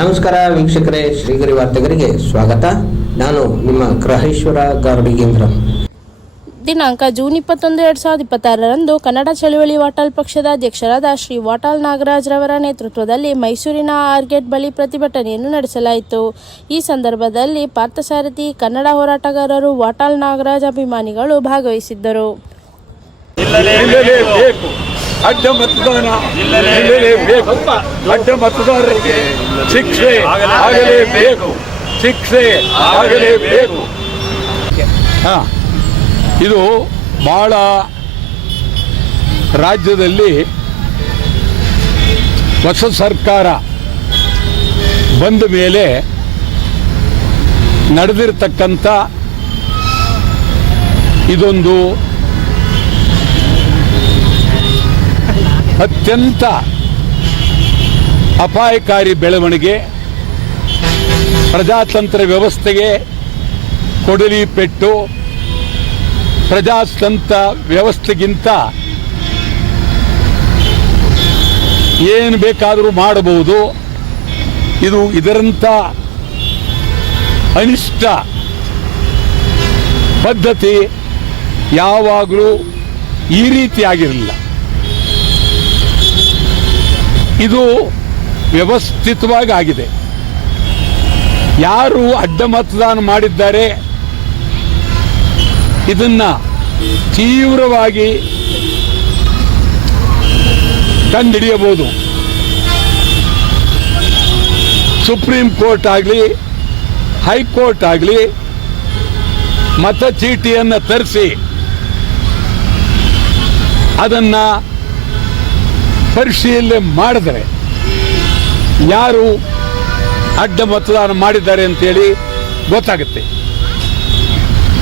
ನಮಸ್ಕಾರ ವೀಕ್ಷಕರೇ, ಶ್ರೀಗರಿ ವಾರ್ತೆಗರಿಗೆ ಸ್ವಾಗತ. ನಾನು ನಿಮ್ಮ ಗ್ರಹೇಶ್ವರ ಗಾರ್ಡಿಗೇಂದ್ರ. ದಿನಾಂಕ ಜೂನ್ 21, 2026ರಂದು ಕನ್ನಡ ಚಳವಳಿ ವಾಟಾಳ್ ಪಕ್ಷದ ಅಧ್ಯಕ್ಷರಾದ ಶ್ರೀ ವಾಟಾಳ್ ನಾಗರಾಜ್ ರವರ ನೇತೃತ್ವದಲ್ಲಿ ಮೈಸೂರಿನ ಆರ್ಗೇಟ್ ಬಳಿ ಪ್ರತಿಭಟನೆಯನ್ನು ನಡೆಸಲಾಯಿತು. ಈ ಸಂದರ್ಭದಲ್ಲಿ ಪಾರ್ಥಸಾರಥಿ, ಕನ್ನಡ ಹೋರಾಟಗಾರರು, ವಾಟಾಳ್ ನಾಗರಾಜ್ ಅಭಿಮಾನಿಗಳು ಭಾಗವಹಿಸಿದ್ದರು. ಅಡ್ಡ ಮತದಾನ ನಿಲ್ಲಲೇಬೇಕು. ಅಡ್ಡ ಮತದಾರರಿಗೆ ಶಿಕ್ಷೆ ಆಗಲೇಬೇಕು. ಶಿಕ್ಷೆ ಆಗಲೇಬೇಕು. ಇದು ಬಹಳ ರಾಜ್ಯದಲ್ಲಿ ಹೊಸ ಸರ್ಕಾರ ಬಂದ ಮೇಲೆ ನಡೆದಿರ್ತಕ್ಕಂಥ ಇದೊಂದು ಅತ್ಯಂತ ಅಪಾಯಕಾರಿ ಬೆಳವಣಿಗೆ. ಪ್ರಜಾತಂತ್ರ ವ್ಯವಸ್ಥೆಗೆ ಕೊಡಲಿ ಪೆಟ್ಟು. ಪ್ರಜಾತಂತ್ರ ವ್ಯವಸ್ಥೆಗಿಂತ ಏನು ಬೇಕಾದರೂ ಮಾಡಬಹುದು. ಇದರಂಥ ಅನಿಷ್ಟ ಪದ್ಧತಿ ಯಾವಾಗಲೂ ಈ ರೀತಿ ಆಗಿರಲಿಲ್ಲ. ಇದು ವ್ಯವಸ್ಥಿತವಾಗಿ ಆಗಿದೆ. ಯಾರು ಅಡ್ಡ ಮತದಾನ ಮಾಡಿದ್ದಾರೆ ಇದನ್ನ ತೀವ್ರವಾಗಿ ಕಂಡುಹಿಡಿಯಬಹುದು. ಸುಪ್ರೀಂ ಕೋರ್ಟ್ ಆಗಲಿ, ಹೈಕೋರ್ಟ್ ಆಗಲಿ ಮತಚೀಟಿಯನ್ನು ತರಿಸಿ ಅದನ್ನ ಪರಿಶೀಲನೆ ಮಾಡಿದರೆ ಯಾರು ಅಡ್ಡ ಮತದಾನ ಮಾಡಿದ್ದಾರೆ ಅಂತೇಳಿ ಗೊತ್ತಾಗುತ್ತೆ.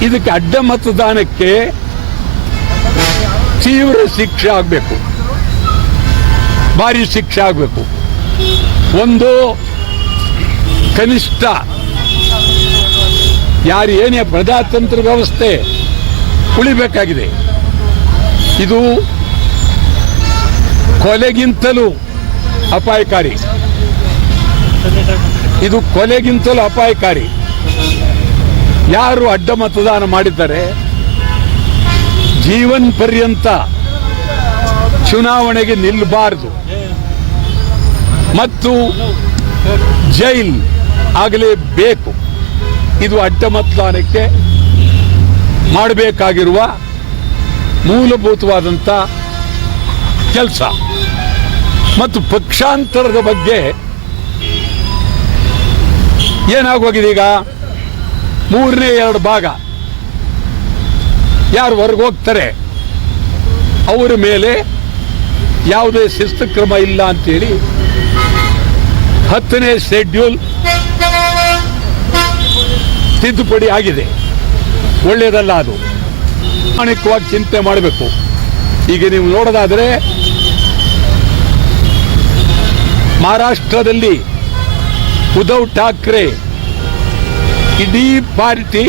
ಇದಕ್ಕೆ ಅಡ್ಡ ಮತದಾನಕ್ಕೆ ತೀವ್ರ ಶಿಕ್ಷೆ ಆಗಬೇಕು, ಭಾರಿ ಶಿಕ್ಷೆ ಆಗಬೇಕು. ಒಂದು ಕನಿಷ್ಠ ಯಾರು ಏನೇ ಪ್ರಜಾತಂತ್ರ ವ್ಯವಸ್ಥೆ ಉಳಿಬೇಕಾಗಿದೆ. ಇದು ಕೊಲೆಗಿಂತಲೂ ಅಪಾಯಕಾರಿ. ಇದು ಕೊಲೆಗಿಂತಲೂ ಅಪಾಯಕಾರಿ. ಯಾರು ಅಡ್ಡ ಮತದಾನ ಮಾಡಿದ್ದಾರೆ ಜೀವನ ಪರ್ಯಂತ ಚುನಾವಣೆಗೆ ನಿಲ್ಲಬಾರದು ಮತ್ತು ಜೈಲ್ ಆಗಲೇಬೇಕು. ಇದು ಅಡ್ಡ ಮತದಾನಕ್ಕೆ ಮಾಡಬೇಕಾಗಿರುವ ಮೂಲಭೂತವಾದಂಥ ಕೆಲಸ. ಮತ್ತು ಪಕ್ಷಾಂತರದ ಬಗ್ಗೆ ಏನಾಗೋಗಿದೆ, ಈಗ 3/2 ಭಾಗ ಯಾರು ಹೊರಗೆ ಹೋಗ್ತಾರೆ ಅವರ ಮೇಲೆ ಯಾವುದೇ ಶಿಸ್ತು ಕ್ರಮ ಇಲ್ಲ ಅಂತೇಳಿ 10ನೇ ಶೆಡ್ಯೂಲ್ ತಿದ್ದುಪಡಿ ಆಗಿದೆ. ಒಳ್ಳೆಯದಲ್ಲ. ಅದು ಪ್ರಾಮಾಣಿಕವಾಗಿ ಚಿಂತೆ ಮಾಡಬೇಕು. ಈಗ ನೀವು ನೋಡೋದಾದರೆ ಮಹಾರಾಷ್ಟ್ರದಲ್ಲಿ ಉದ್ಧವ್ ಠಾಕ್ರೆ ಇಡೀ ಪಾರ್ಟಿ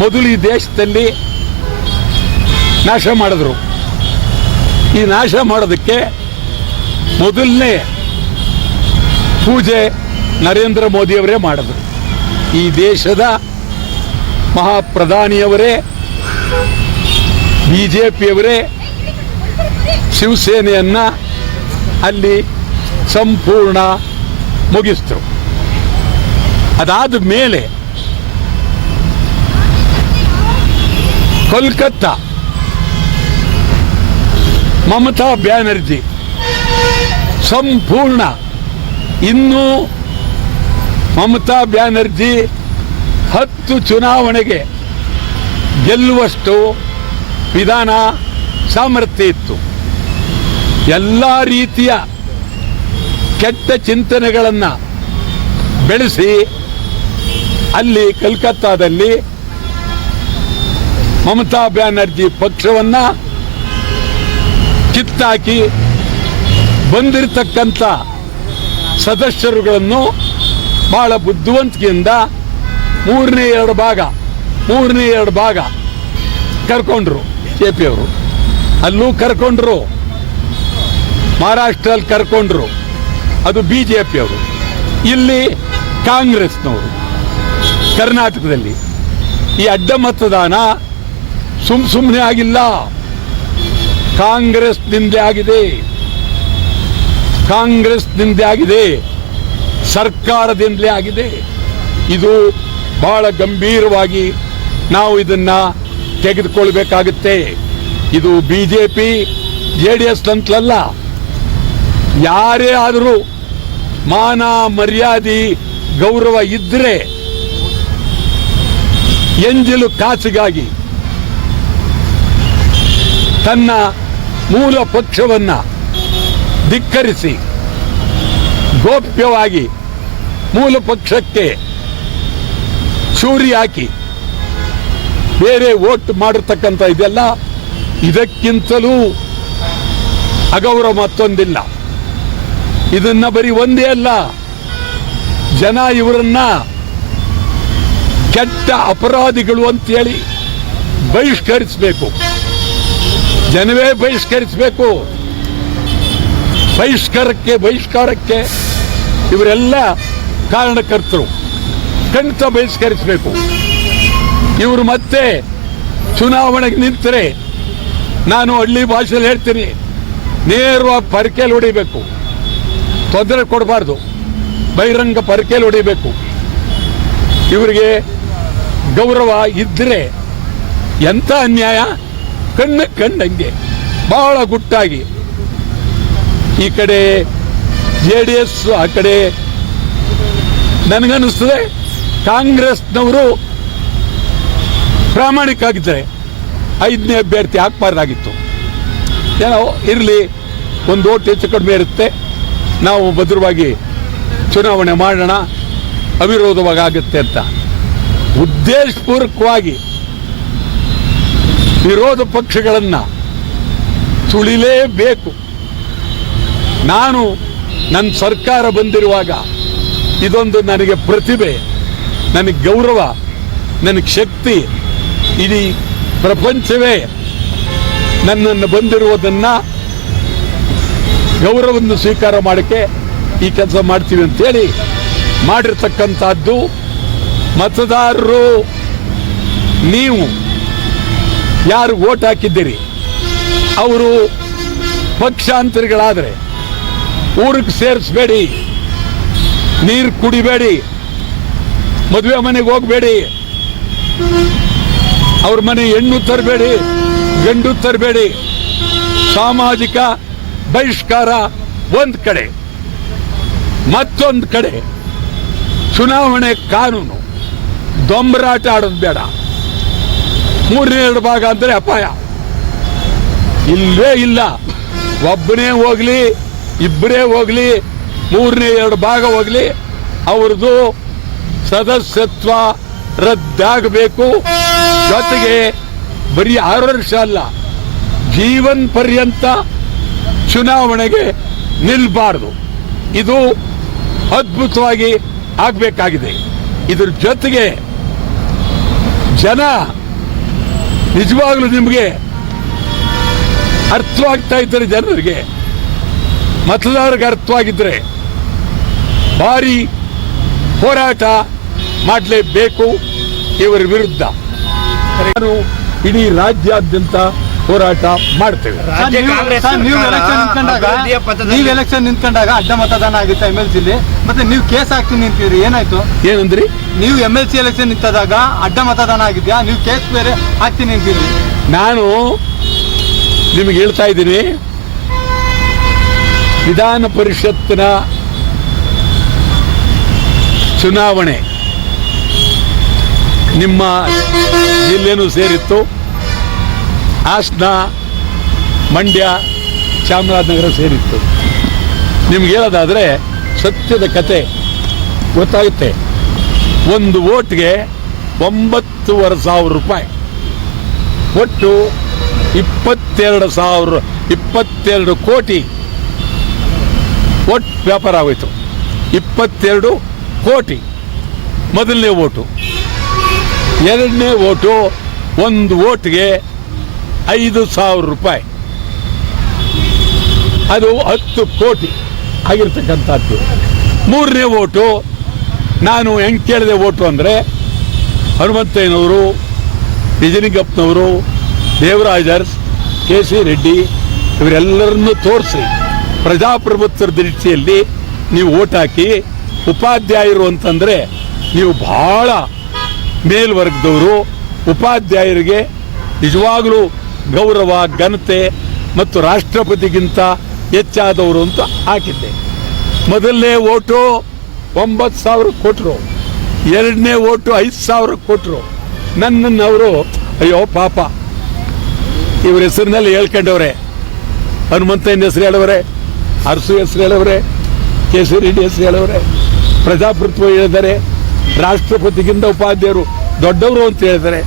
ಮೊದಲು ಈ ದೇಶದಲ್ಲಿ ನಾಶ ಮಾಡಿದ್ರು. ಈ ನಾಶ ಮಾಡೋದಕ್ಕೆ ಮೊದಲನೇ ಪೂಜೆ ನರೇಂದ್ರ ಮೋದಿಯವರೇ ಮಾಡಿದ್ರು. ಈ ದೇಶದ ಮಹಾಪ್ರಧಾನಿಯವರೇ, ಬಿಜೆಪಿಯವರೇ ಶಿವಸೇನೆಯನ್ನ ಅಲ್ಲಿ ಸಂಪೂರ್ಣ ಮುಗಿಸಿದ್ರು. ಅದಾದ ಮೇಲೆ ಕೋಲ್ಕತ್ತಾ ಮಮತಾ ಬ್ಯಾನರ್ಜಿ ಸಂಪೂರ್ಣ ಇನ್ನೂ ಮಮತಾ ಬ್ಯಾನರ್ಜಿ 10 ಚುನಾವಣೆಗೆ ಗೆಲ್ಲುವಷ್ಟು ವಿಧಾನ ಸಾಮರ್ಥ್ಯ ಇತ್ತು. ಎಲ್ಲ ರೀತಿಯ ಕೆಟ್ಟ ಚಿಂತನೆಗಳನ್ನು ಬೆಳೆಸಿ ಅಲ್ಲಿ ಕಲ್ಕತ್ತಾದಲ್ಲಿ ಮಮತಾ ಬ್ಯಾನರ್ಜಿ ಪಕ್ಷವನ್ನು ಕಿತ್ತಾಕಿ ಬಂದಿರತಕ್ಕಂಥ ಸದಸ್ಯರುಗಳನ್ನು ಬಹಳ ಬುದ್ಧಿವಂತಿಕೆಯಿಂದ 3/2 ಭಾಗ ಕರ್ಕೊಂಡ್ರು. ಜೆಪಿಯವರು ಅಲ್ಲೂ ಕರ್ಕೊಂಡ್ರು, ಮಹಾರಾಷ್ಟ್ರಲ್ಲಿ ಕರ್ಕೊಂಡ್ರು. ಅದು ಬಿಜೆಪಿಯವರು. ಇಲ್ಲಿ ಕಾಂಗ್ರೆಸ್ನವರು. ಕರ್ನಾಟಕದಲ್ಲಿ ಈ ಅಡ್ಡ ಮತದಾನ ಸುಮ್ಮನೆ ಆಗಿಲ್ಲ, ಕಾಂಗ್ರೆಸ್ನಿಂದ ಆಗಿದೆ, ಕಾಂಗ್ರೆಸ್ನಿಂದ ಆಗಿದೆ, ಸರ್ಕಾರದಿಂದಲೇ ಆಗಿದೆ. ಇದು ಬಹಳ ಗಂಭೀರವಾಗಿ ನಾವು ಇದನ್ನ ತೆಗೆದುಕೊಳ್ಬೇಕಾಗುತ್ತೆ. ಇದು ಬಿಜೆಪಿ JDS ಅಂತಲ್ಲ, ಯಾರೇ ಆದರೂ ಮಾನ ಮರ್ಯಾದೆ ಗೌರವ ಇದ್ರೆ ಎಂಜಲು ಕಾಸಿಗಾಗಿ ತನ್ನ ಮೂಲ ಪಕ್ಷವನ್ನ ಧಿಕ್ಕರಿಸಿ ಗೋಪ್ಯವಾಗಿ ಮೂಲ ಪಕ್ಷಕ್ಕೆ ಚೂರಿ ಹಾಕಿ ಬೇರೆ ವೋಟ್ ಮಾಡಿರ್ತಕ್ಕಂಥ ಇದೆಲ್ಲ ಇದಕ್ಕಿಂತಲೂ ಅಗೌರವ ಮತ್ತೊಂದಿಲ್ಲ. ಇದನ್ನ ಬರೀ ಒಂದೇ ಅಲ್ಲ, ಜನ ಇವರನ್ನ ಕೆಟ್ಟ ಅಪರಾಧಿಗಳು ಅಂತೇಳಿ ಬಹಿಷ್ಕರಿಸಬೇಕು, ಜನವೇ ಬಹಿಷ್ಕರಿಸಬೇಕು. ಬಹಿಷ್ಕಾರಕ್ಕೆ ಇವರೆಲ್ಲ ಕಾರಣಕರ್ತರು, ಖಂಡಿತ ಬಹಿಷ್ಕರಿಸಬೇಕು. ಇವರು ಮತ್ತೆ ಚುನಾವಣೆಗೆ ನಿಂತರೆ, ನಾನು ಹಳ್ಳಿ ಭಾಷೆಯಲ್ಲಿ ಹೇಳ್ತೀನಿ, ನೇರವಾಗಿ ಪರಕೆಯಲ್ಲಿ ಹೊಡಿಬೇಕು, ತೊಂದರೆ ಕೊಡಬಾರ್ದು, ಬಹಿರಂಗ ಪರಕೆಯಲ್ಲಿ ಹೊಡಿಬೇಕು. ಇವರಿಗೆ ಗೌರವ ಇದ್ರೆ ಎಂಥ ಅನ್ಯಾಯ, ಕಂಡಂಗೆ ಬಹಳ ಗುಟ್ಟಾಗಿ ಈ ಕಡೆ JDS, ಆ ಕಡೆ ನನಗನ್ನಿಸ್ತದೆ ಕಾಂಗ್ರೆಸ್ನವರು ಪ್ರಾಮಾಣಿಕ ಆಗಿದ್ದಾರೆ, 5ನೇ ಅಭ್ಯರ್ಥಿ ಹಾಕಬಾರ್ದಾಗಿತ್ತು. ಏನೋ ಇರಲಿ, ಒಂದು ಓಟ್ ಹೆಚ್ಚು ಕಡಿಮೆ ಇರುತ್ತೆ, ನಾವು ಭದ್ರವಾಗಿ ಚುನಾವಣೆ ಮಾಡೋಣ, ಅವಿರೋಧವಾಗಿ ಆಗುತ್ತೆ ಅಂತ ಉದ್ದೇಶಪೂರ್ವಕವಾಗಿ ವಿರೋಧ ಪಕ್ಷಗಳನ್ನು ತುಳಿಲೇಬೇಕು. ನಾನು ನನ್ನ ಸರ್ಕಾರ ಬಂದಿರುವಾಗ ಇದೊಂದು ನನಗೆ ಪ್ರತಿಭೆ, ನನಗೆ ಗೌರವ, ನನಗೆ ಶಕ್ತಿ, ಇಡೀ ಪ್ರಪಂಚವೇ ನನ್ನನ್ನು ಬಂದಿರುವುದನ್ನು ಗೌರವವನ್ನು ಸ್ವೀಕಾರ ಮಾಡೋಕ್ಕೆ ಈ ಕೆಲಸ ಮಾಡ್ತೀವಿ ಅಂತೇಳಿ ಮಾಡಿರ್ತಕ್ಕಂಥದ್ದು. ಮತದಾರರು ನೀವು ಯಾರು ವೋಟ್ ಹಾಕಿದ್ದೀರಿ ಅವರು ಪಕ್ಷಾಂತರಿಗಳಾದರೆ ಊರಿಗೆ ಸೇರಿಸಬೇಡಿ, ನೀರು ಕುಡಿಬೇಡಿ, ಮದುವೆ ಮನೆಗೆ ಹೋಗಬೇಡಿ, ಅವ್ರ ಮನೆ ಹೆಣ್ಣು ತರಬೇಡಿ, ಗಂಡು ತರಬೇಡಿ. ಸಾಮಾಜಿಕ ಬಹಿಷ್ಕಾರ ಒಂದು ಕಡೆ, ಮತ್ತೊಂದು ಕಡೆ ಚುನಾವಣೆ ಕಾನೂನು ದೊಂಬರಾಟ ಆಡೋದು ಬೇಡ. 3/2 ಭಾಗ ಅಂದರೆ ಅಪಾಯ ಇಲ್ಲವೇ ಇಲ್ಲ. ಒಬ್ಬನೇ ಹೋಗ್ಲಿ, ಇಬ್ಬರೇ ಹೋಗ್ಲಿ, 3/2 ಭಾಗ ಹೋಗ್ಲಿ, ಅವ್ರದ್ದು ಸದಸ್ಯತ್ವ ರದ್ದಾಗಬೇಕು. ಜೊತೆಗೆ ಬರೀ 6 ವರ್ಷ ಅಲ್ಲ, ಜೀವನ್ ಪರ್ಯಂತ ಚುನಾವಣೆಗೆ ನಿಲ್ಬಾರ್ದು. ಇದು ಅದ್ಭುತವಾಗಿ ಆಗಬೇಕಾಗಿದೆ. ಇದ್ರ ಜೊತೆಗೆ ಜನ ನಿಜವಾಗ್ಲೂ ನಿಮಗೆ ಅರ್ಥವಾಗ್ತಾ ಇದ್ದಾರೆ, ಜನರಿಗೆ ಮತದಾರರಿಗೆ ಅರ್ಥವಾಗಿದ್ರೆ ಭಾರಿ ಹೋರಾಟ ಮಾಡಲೇಬೇಕು ಇವರ ವಿರುದ್ಧ. ನಾನು ಇಡೀ ರಾಜ್ಯಾದ್ಯಂತ ಹೋರಾಟ ಮಾಡ್ತೇವೆ. ನೀವು ಎಲೆಕ್ಷನ್ ನಿಂತ್ಕೊಂಡಾಗ ಅಡ್ಡ ಮತದಾನ ಆಗಿತ್ತು MLC ಮತ್ತೆ ನೀವು ಕೇಸ್ ಹಾಕ್ತೀನಿ ನಿಂತಿದ್ರಿ, ಏನಾಯ್ತು? ಏನಂದ್ರಿ? ನೀವು MLC ಎಲೆಕ್ಷನ್ ನಿಂತಾಗ ಅಡ್ಡ ಮತದಾನ ಆಗಿದ್ಯಾ, ನೀವು ಕೇಸ್ ಬೇರೆ ಹಾಕ್ತೀನಿ ನಿಂತಿದ್ರಿ. ನಾನು ನಿಮಗೆ ಹೇಳ್ತಾ ಇದ್ದೀನಿ, ವಿಧಾನ ಪರಿಷತ್ತಿನ ಚುನಾವಣೆ ನಿಮ್ಮ ಜಿಲ್ಲೆನೂ ಸೇರಿತ್ತು. ಹಾಸನ, ಮಂಡ್ಯ, ಚಾಮರಾಜನಗರ ಸೇರಿತ್ತು. ನಿಮ್ಗೆ ಹೇಳೋದಾದ್ರೆ ಸತ್ಯದ ಕತೆ ಗೊತ್ತಾಗುತ್ತೆ. ಒಂದು ವೋಟ್ಗೆ 9,500 ರೂಪಾಯಿ, ಒಟ್ಟು 22 ಕೋಟಿ ಒಟ್ಟು ವ್ಯಾಪಾರ ಆಗೋಯ್ತು. 22 ಕೋಟಿ ಮೊದಲನೇ ಓಟು. ಎರಡನೇ ಓಟು, ಒಂದು ಓಟ್ಗೆ 5,000 ರೂಪಾಯಿ, ಅದು 10 ಕೋಟಿ ಆಗಿರ್ತಕ್ಕಂಥದ್ದು. ಮೂರನೇ ಓಟು ನಾನು ಹೆಂಗೆ ಕೇಳಿದೆ ಓಟು ಅಂದರೆ ಹನುಮಂತಯ್ಯನವರು, ನಿಜಲಿಂಗಪ್ಪನವರು, ದೇವರಾಜರ್ಸ್, ಕೆ ಸಿ ರೆಡ್ಡಿ ಇವರೆಲ್ಲರನ್ನು ತೋರಿಸಿ ಪ್ರಜಾಪ್ರಭುತ್ವದ ದೃಷ್ಟಿಯಲ್ಲಿ ನೀವು ಓಟ್ ಹಾಕಿ. ಉಪಾಧ್ಯಾಯರು ಅಂತಂದರೆ ನೀವು ಬಹಳ ಮೇಲ್ವರ್ಗದವರು, ಉಪಾಧ್ಯಾಯರಿಗೆ ನಿಜವಾಗಲೂ ಗೌರವ, ಘನತೆ ಮತ್ತು ರಾಷ್ಟ್ರಪತಿಗಿಂತ ಹೆಚ್ಚಾದವರು ಅಂತ ಹಾಕಿದ್ದೆ. ಮೊದಲನೇ ಓಟು 9,000 ಕೊಟ್ಟರು, ಎರಡನೇ ಓಟು 5,000 ಕೊಟ್ಟರು. ನನ್ನನ್ನು ಅವರು ಅಯ್ಯೋ ಪಾಪ ಇವ್ರ ಹೆಸರಿನಲ್ಲಿ ಹೇಳ್ಕೊಂಡವ್ರೆ, ಹನುಮಂತಯ್ಯನ ಹೆಸರು ಹೇಳವ್ರೆ, ಅರಸು ಹೆಸರು ಹೇಳವ್ರೆ, ಕೆ ಸಿ ರೆಡ್ಡಿ ಹೆಸರು ಹೇಳವ್ರೆ, ಪ್ರಜಾಪ್ರಭುತ್ವ ಹೇಳಿದ್ದಾರೆ, ರಾಷ್ಟ್ರಪತಿಗಿಂತ ಉಪಾಧ್ಯಾಯರು ದೊಡ್ಡವರು ಅಂತ ಹೇಳಿದ್ದಾರೆ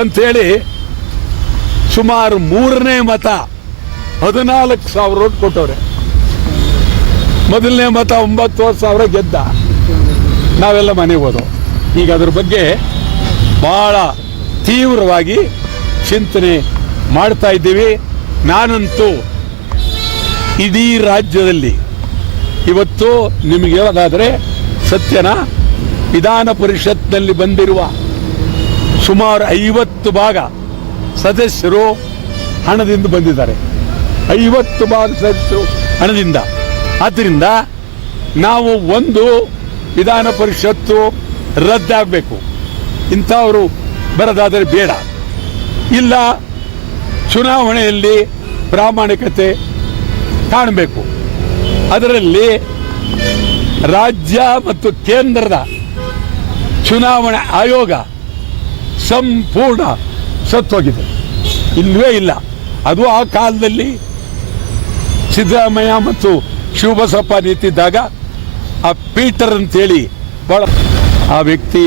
ಅಂಥೇಳಿ ಸುಮಾರು ಮೂರನೇ ಮತ 14,000 ಓಟ್ ಕೊಟ್ಟವ್ರೆ. ಮೊದಲನೇ ಮತ 9,000 ಗೆದ್ದ. ನಾವೆಲ್ಲ ಮನೆಗೆ ಹೋದೋ. ಈಗ ಅದ್ರ ಬಗ್ಗೆ ಬಹಳ ತೀವ್ರವಾಗಿ ಚಿಂತನೆ ಮಾಡ್ತಾ ಇದ್ದೀವಿ. ನಾನಂತೂ ಇಡೀ ರಾಜ್ಯದಲ್ಲಿ ಇವತ್ತು ನಿಮಗೆ ಹೇಳೋದಾದರೆ ಸತ್ಯನ ವಿಧಾನ ಪರಿಷತ್ನಲ್ಲಿ ಬಂದಿರುವ ಸುಮಾರು 50 ಭಾಗ ಸದಸ್ಯರು ಹಣದಿಂದ ಬಂದಿದ್ದಾರೆ. 50 ಭಾಗ ಸದಸ್ಯರು ಹಣದಿಂದ. ಆದ್ದರಿಂದ ನಾವು ಒಂದು ವಿಧಾನ ಪರಿಷತ್ತು ರದ್ದಾಗಬೇಕು, ಇಂಥವರು ಬರೋದಾದರೆ ಬೇಡ. ಇಲ್ಲ, ಚುನಾವಣೆಯಲ್ಲಿ ಪ್ರಾಮಾಣಿಕತೆ ಕಾಣಬೇಕು. ಅದರಲ್ಲಿ ರಾಜ್ಯ ಮತ್ತು ಕೇಂದ್ರದ ಚುನಾವಣಾ ಆಯೋಗ ಸಂಪೂರ್ಣ ಸತ್ತೋಗಿದೆ, ಇಲ್ಲವೇ ಇಲ್ಲ. ಅದು ಆ ಕಾಲದಲ್ಲಿ ಸಿದ್ದರಾಮಯ್ಯ ಮತ್ತು ಶಿವಬಸಪ್ಪ ನಿಂತಿದ್ದಾಗ ಆ ಪೀಟರ್ ಅಂತೇಳಿ ಭಾಳ ಆ ವ್ಯಕ್ತಿ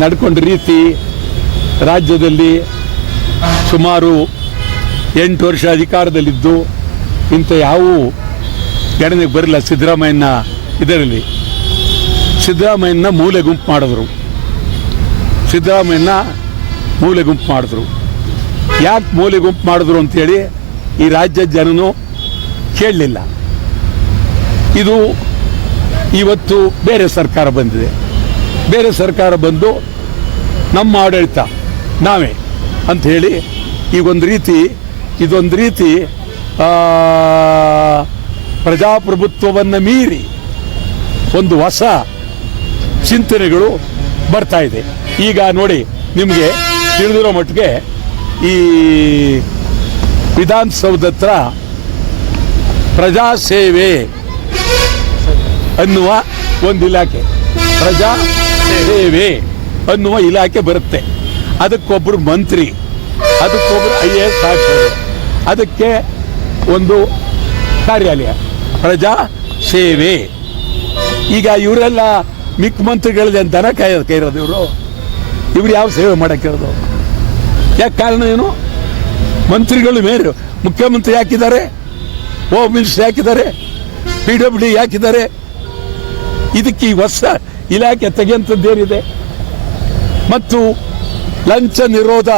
ನಡ್ಕೊಂಡ ರೀತಿ ರಾಜ್ಯದಲ್ಲಿ ಸುಮಾರು 8 ವರ್ಷ ಅಧಿಕಾರದಲ್ಲಿದ್ದು ಇಂಥ ಯಾವುವು ಗಣನೆಗೆ ಬರಲಿಲ್ಲ. ಸಿದ್ದರಾಮಯ್ಯನ ಇದರಲ್ಲಿ ಸಿದ್ದರಾಮಯ್ಯನ ಮೂಲೆ ಗುಂಪು ಮಾಡಿದ್ರು. ಯಾಕೆ ಮೂಲೆ ಗುಂಪು ಮಾಡಿದ್ರು ಅಂತೇಳಿ ಈ ರಾಜ್ಯದ ಜನನು ಕೇಳಲಿಲ್ಲ. ಇದು ಇವತ್ತು ಬೇರೆ ಸರ್ಕಾರ ಬಂದಿದೆ. ಬೇರೆ ಸರ್ಕಾರ ಬಂದು ನಮ್ಮ ಆಡಳಿತ ನಾವೇ ಅಂಥೇಳಿ ಇದೊಂದು ರೀತಿ ಪ್ರಜಾಪ್ರಭುತ್ವವನ್ನು ಮೀರಿ ಒಂದು ಹೊಸ ಚಿಂತನೆಗಳು ಬರ್ತಾ ಇದೆ. ಈಗ ನೋಡಿ, ನಿಮಗೆ ತಿಳಿದಿರೋ ಮಟ್ಟಿಗೆ ಈ ವಿಧಾನಸೌಧ ಹತ್ರ ಪ್ರಜಾ ಸೇವೆ ಅನ್ನುವ ಒಂದು ಇಲಾಖೆ, ಪ್ರಜಾ ಸೇವೆ ಅನ್ನುವ ಇಲಾಖೆ ಬರುತ್ತೆ. ಅದಕ್ಕೊಬ್ಬರು ಮಂತ್ರಿ, ಅದಕ್ಕೊಬ್ಬರು IAS ಆಫೀಸರ್, ಅದಕ್ಕೆ ಒಂದು ಕಾರ್ಯಾಲಯ ಪ್ರಜಾ ಸೇವೆ. ಈಗ ಇವರೆಲ್ಲ ಮಿಕ್ಕ ಮಂತ್ರಿಗಳಿಗೆ ದನ ಕಾಯೋದು ಇವ್ರು ಯಾವ ಸೇವೆ ಮಾಡೋಕ್ಕಿರೋದು? ಯಾಕೆ ಕಾರಣ ಏನು? ಮಂತ್ರಿಗಳು ಮೇರು ಮುಖ್ಯಮಂತ್ರಿ ಹಾಕಿದ್ದಾರೆ, ಹೋಮ್ ಮಿನಿಸ್ಟರ್ ಹಾಕಿದ್ದಾರೆ, PWD ಹಾಕಿದ್ದಾರೆ. ಇದಕ್ಕೆ ಈ ಹೊಸ ಇಲಾಖೆ ತೆಗೆಯುವಂಥದ್ದೇನಿದೆ? ಮತ್ತು ಲಂಚ ನಿರೋಧ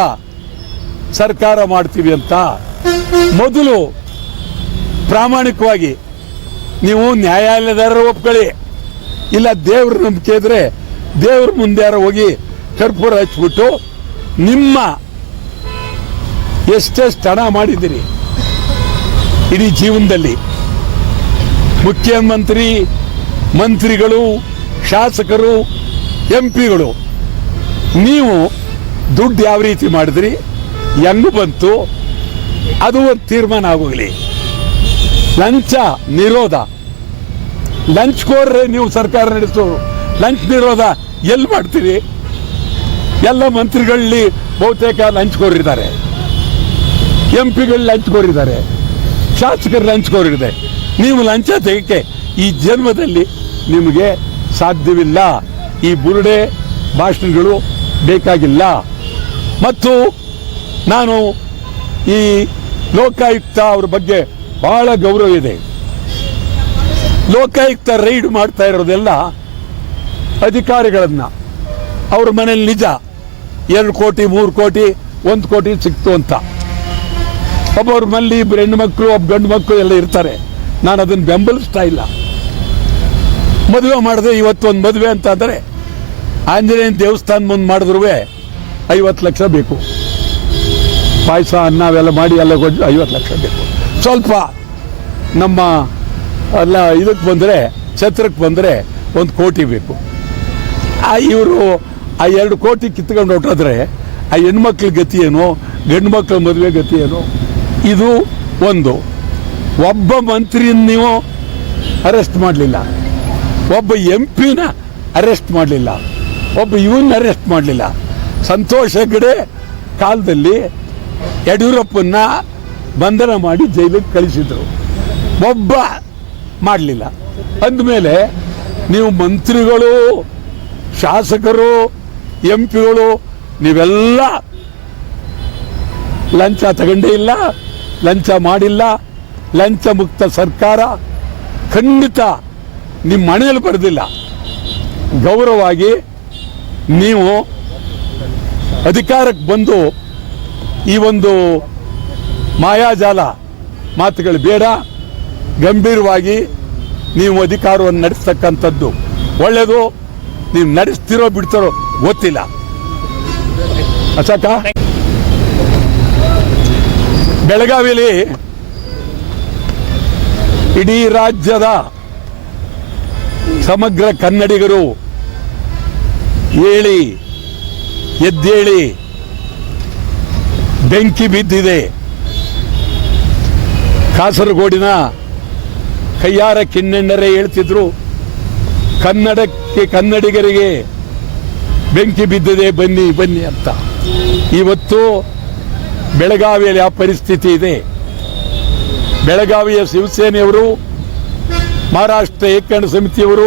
ಸರ್ಕಾರ ಮಾಡ್ತೀವಿ ಅಂತ ಮೊದಲು ಪ್ರಾಮಾಣಿಕವಾಗಿ ನೀವು ನ್ಯಾಯಾಲಯದಾರರು ಒಪ್ಕೊಳ್ಳಿ, ಇಲ್ಲ ದೇವ್ರ ನಂಬಿಕೆ ಇದ್ರೆ ದೇವ್ರ ಮುಂದೆ ಯಾರೋ ಹೋಗಿ ಕರ್ಪೂರ ಹಚ್ಬಿಟ್ಟು ನಿಮ್ಮ ಎಷ್ಟೆಷ್ಟು ಹಣ ಮಾಡಿದ್ದೀರಿ ಇಡೀ ಜೀವನದಲ್ಲಿ, ಮುಖ್ಯಮಂತ್ರಿ, ಮಂತ್ರಿಗಳು, ಶಾಸಕರು, MP ಗಳು, ನೀವು ದುಡ್ಡು ಯಾವ ರೀತಿ ಮಾಡಿದ್ರಿ, ಹೆಂಗು ಬಂತು, ಅದು ಒಂದು ತೀರ್ಮಾನ ಆಗೋಗಲಿ. ಲಂಚ ನಿರೋಧ, ಲಂಚ್ಕೋರ್ರೆ ನೀವು ಸರ್ಕಾರ ನಡೆಸೋರು, ಲಂಚ್ ನಿರೋಧ ಎಲ್ಲಿ ಮಾಡ್ತೀರಿ? ಎಲ್ಲ ಮಂತ್ರಿಗಳಲ್ಲಿ ಬಹುತೇಕ ಲಂಚ್ಕೋರಿದ್ದಾರೆ, MP ಗಳು ಲಂಚ್ಕೋರಿದ್ದಾರೆ, ಶಾಸಕರು ಲಂಚ್ಕೋರಿದೆ. ನೀವು ಲಂಚ ತೆಗೆಕ್ಕೆ ಈ ಜನ್ಮದಲ್ಲಿ ನಿಮಗೆ ಸಾಧ್ಯವಿಲ್ಲ. ಈ ಬುರುಡೆ ಭಾಷಣಗಳು ಬೇಕಾಗಿಲ್ಲ. ಮತ್ತು ನಾನು ಈ ಲೋಕಾಯುಕ್ತ ಅವ್ರ ಬಗ್ಗೆ ಬಹಳ ಗೌರವ ಇದೆ. ಲೋಕಾಯುಕ್ತ ರೈಡ್ ಮಾಡ್ತಾ ಇರೋದೆಲ್ಲ ಅಧಿಕಾರಿಗಳನ್ನ ಅವ್ರ ಮನೇಲಿ ನಿಜ 2 ಕೋಟಿ 3 ಕೋಟಿ 1 ಕೋಟಿ ಸಿಕ್ತು ಅಂತ. ಒಬ್ಬವ್ರ ಮನೇಲಿ 2 ಹೆಣ್ಣು ಮಕ್ಕಳು, ಒಬ್ಬ ಗಂಡು ಮಕ್ಕಳು ಎಲ್ಲ ಇರ್ತಾರೆ. ನಾನು ಅದನ್ನು ಬೆಂಬಲಿಸ್ತಾ ಇಲ್ಲ. ಮದುವೆ ಮಾಡಿದ್ರೆ ಇವತ್ತೊಂದು ಮದುವೆ ಅಂತ ಅಂದರೆ ಆಂಜನೇಯನ ದೇವಸ್ಥಾನ ಮುಂದೆ ಮಾಡಿದ್ರು 50 ಲಕ್ಷ ಬೇಕು. ಪಾಯಸ ಅನ್ನ ಅವೆಲ್ಲ ಮಾಡಿ ಎಲ್ಲ ಕೊಟ್ಟು 50 ಲಕ್ಷ ಬೇಕು. ಸ್ವಲ್ಪ ನಮ್ಮ ಎಲ್ಲ ಇದಕ್ಕೆ ಬಂದರೆ ಛತ್ರಕ್ಕೆ ಬಂದರೆ 1 ಕೋಟಿ ಬೇಕು. ಇವರು ಆ 2 ಕೋಟಿ ಕಿತ್ಕೊಂಡು ಹೊಟ್ಟೋದ್ರೆ ಆ ಹೆಣ್ಮಕ್ಳ ಗತಿ ಏನು, ಗಂಡು ಮಕ್ಕಳ ಮದುವೆ ಗತಿ ಏನು? ಇದು ಒಂದು. ಒಬ್ಬ ಮಂತ್ರಿಯನ್ನು ನೀವು ಅರೆಸ್ಟ್ ಮಾಡಲಿಲ್ಲ, ಒಬ್ಬ MP ನ ಅರೆಸ್ಟ್ ಮಾಡಲಿಲ್ಲ, ಒಬ್ಬ ಇವನ್ನ ಅರೆಸ್ಟ್ ಮಾಡಲಿಲ್ಲ. ಸಂತೋಷ್ ಹೆಗ್ಡೆ ಕಾಲದಲ್ಲಿ ಯಡಿಯೂರಪ್ಪನ ಬಂಧನ ಮಾಡಿ ಜೈಲಿಗೆ ಕಳಿಸಿದ್ರು, ಒಬ್ಬ ಮಾಡಲಿಲ್ಲ. ಅಂದಮೇಲೆ ನೀವು ಮಂತ್ರಿಗಳು, ಶಾಸಕರು, MP ಗಳು ನೀವೆಲ್ಲ ಲಂಚ ತಗೊಂಡೇ ಇಲ್ಲ, ಲಂಚ ಮಾಡಿಲ್ಲ, ಲಂಚ ಮುಕ್ತ ಸರ್ಕಾರ ಖಂಡಿತ ನಿಮ್ಮ ಮನೆಯಲ್ಲಿ ಬರೆದಿಲ್ಲ. ಗೌರವವಾಗಿ ನೀವು ಅಧಿಕಾರಕ್ಕೆ ಬಂದು ಈ ಒಂದು ಮಾಯಾಜಾಲ ಮಾತುಗಳು ಬೇಡ, ಗಂಭೀರವಾಗಿ ನೀವು ಅಧಿಕಾರವನ್ನು ನಡೆಸ್ತಕ್ಕಂಥದ್ದು ಒಳ್ಳೆಯದು. ನೀವು ನಡೆಸ್ತಿರೋ ಬಿಡ್ತಾರೋ ಗೊತ್ತಿಲ್ಲ. ಅಶೋಕ, ಬೆಳಗಾವಿಯಲ್ಲಿ ಇಡೀ ರಾಜ್ಯದ ಸಮಗ್ರ ಕನ್ನಡಿಗರು ಹೇಳಿ ಎದ್ದೇಳಿ ಬೆಂಕಿ ಬಿದ್ದಿದೆ. ಕಾಸರಗೋಡಿನ ಕಯ್ಯಾರ ಕಿಣ್ಣಣ್ಣರೇ ಹೇಳ್ತಿದ್ರು, ಕನ್ನಡಿಗರಿಗೆ ಬೆಂಕಿ ಬಿದ್ದಿದೆ, ಬನ್ನಿ ಬನ್ನಿ ಅಂತ. ಇವತ್ತು ಬೆಳಗಾವಿಯಲ್ಲಿ ಆ ಪರಿಸ್ಥಿತಿ ಇದೆ. ಬೆಳಗಾವಿಯ ಶಿವಸೇನೆಯವರು, ಮಹಾರಾಷ್ಟ್ರ ಏಕೀಕರಣ ಸಮಿತಿಯವರು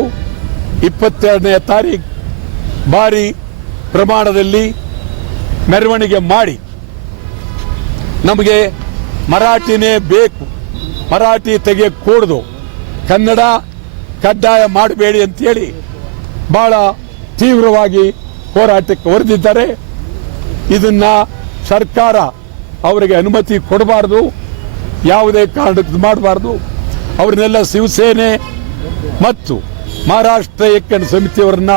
22ನೇ ತಾರೀಕು ಭಾರಿ ಪ್ರಮಾಣದಲ್ಲಿ ಮೆರವಣಿಗೆ ಮಾಡಿ ನಮಗೆ ಮರಾಠಿನೇ ಬೇಕು, ಮರಾಠಿ ತೆಗೆಯಕೂಡದು, ಕನ್ನಡ ಕಡ್ಡಾಯ ಮಾಡಬೇಡಿ ಅಂತೇಳಿ ಬಹಳ ತೀವ್ರವಾಗಿ ಹೋರಾಟಕ್ಕೆ ಹೊರದಿದ್ದಾರೆ. ಇದನ್ನ ಸರ್ಕಾರ ಅವರಿಗೆ ಅನುಮತಿ ಕೊಡಬಾರ್ದು, ಯಾವುದೇ ಕಾರಣಕ್ಕೆ ಮಾಡಬಾರ್ದು. ಅವ್ರನ್ನೆಲ್ಲ ಶಿವಸೇನೆ ಮತ್ತು ಮಹಾರಾಷ್ಟ್ರ ಏಕೀಕರಣ ಸಮಿತಿಯವರನ್ನ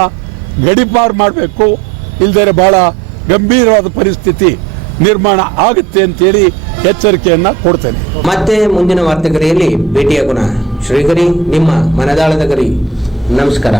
ಗಡೀಪಾರು ಮಾಡಬೇಕು. ಇಲ್ಲದೇ ಬಹಳ ಗಂಭೀರವಾದ ಪರಿಸ್ಥಿತಿ ನಿರ್ಮಾಣ ಆಗುತ್ತೆ ಅಂತೇಳಿ ಎಚ್ಚರಿಕೆಯನ್ನ ಕೊಡ್ತೇನೆ. ಮತ್ತೆ ಮುಂದಿನ ವಾರ್ತೆಗರಿಯಲ್ಲಿ ಭೇಟಿಯಾಗೋಣ. ಶ್ರೀಗರಿ, ನಿಮ್ಮ ಮನದಾಳದ ಗರಿ. ನಮಸ್ಕಾರ.